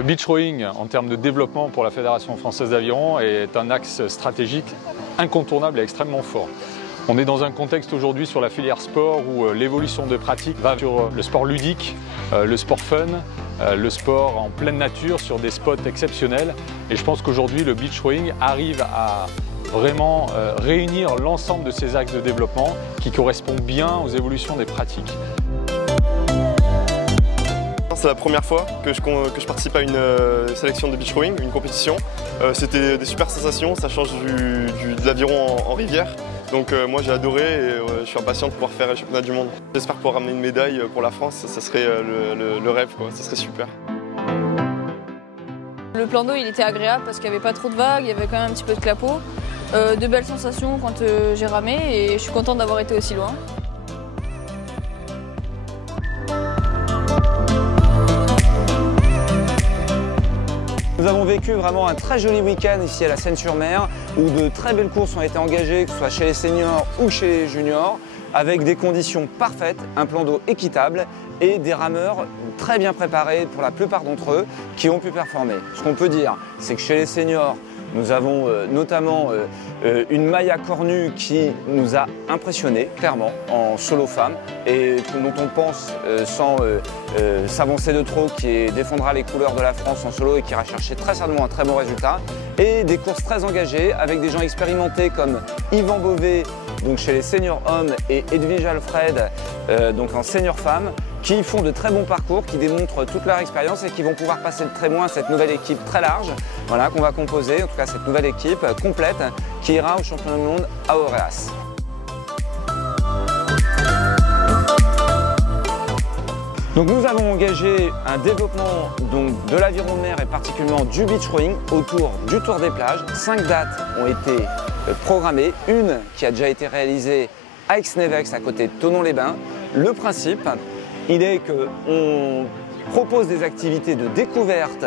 Le beach rowing, en termes de développement pour la Fédération française d'aviron, est un axe stratégique incontournable et extrêmement fort. On est dans un contexte aujourd'hui sur la filière sport où l'évolution de pratique va sur le sport ludique, le sport fun, le sport en pleine nature sur des spots exceptionnels. Et je pense qu'aujourd'hui, le beach rowing arrive à vraiment réunir l'ensemble de ces axes de développement qui correspondent bien aux évolutions des pratiques. C'est la première fois que je participe à une sélection de beach rowing, une compétition. C'était des super sensations, ça change de l'aviron en rivière. Donc moi j'ai adoré et je suis impatient de pouvoir faire le championnat du monde. J'espère pouvoir ramener une médaille pour la France, ça serait le rêve, quoi. Ça serait super. Le plan d'eau il était agréable parce qu'il n'y avait pas trop de vagues, il y avait quand même un petit peu de clapot. De belles sensations quand j'ai ramé et je suis contente d'avoir été aussi loin. Nous avons vécu vraiment un très joli week-end ici à la Seine-sur-Mer où de très belles courses ont été engagées, que ce soit chez les seniors ou chez les juniors, avec des conditions parfaites, un plan d'eau équitable et des rameurs très bien préparés pour la plupart d'entre eux qui ont pu performer. Ce qu'on peut dire, c'est que chez les seniors, nous avons notamment une Maya Cornu qui nous a impressionnés, clairement, en solo femme et dont on pense, sans s'avancer de trop, qui défendra les couleurs de la France en solo et qui ira chercher très certainement un très bon résultat. Et des courses très engagées avec des gens expérimentés comme Yvan Beauvais, donc chez les seniors hommes, et Edwige Alfred, donc en senior femme, qui font de très bons parcours, qui démontrent toute leur expérience et qui vont pouvoir passer de très loin cette nouvelle équipe très large, voilà, qu'on va composer, en tout cas cette nouvelle équipe complète qui ira au championnat du monde à Auréas. Donc nous avons engagé un développement donc, de l'aviron de mer et particulièrement du beach rowing autour du Tour des plages. 5 dates ont été programmées, une qui a déjà été réalisée à Aix-Nevex à côté de Thonon-les-Bains. Le principe, il est qu'on propose des activités de découverte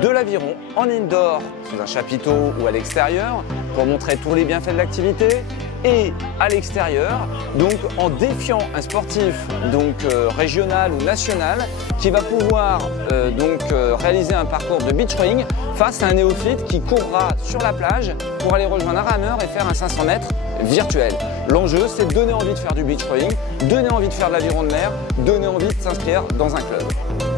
de l'aviron en indoor, sous un chapiteau ou à l'extérieur, pour montrer tous les bienfaits de l'activité, et à l'extérieur, donc en défiant un sportif donc, régional ou national qui va pouvoir réaliser un parcours de beach rowing face à un néophyte qui courra sur la plage pour aller rejoindre un rameur et faire un 500 mètres virtuel. L'enjeu, c'est de donner envie de faire du beach rowing, donner envie de faire de l'aviron de mer, donner envie de s'inscrire dans un club.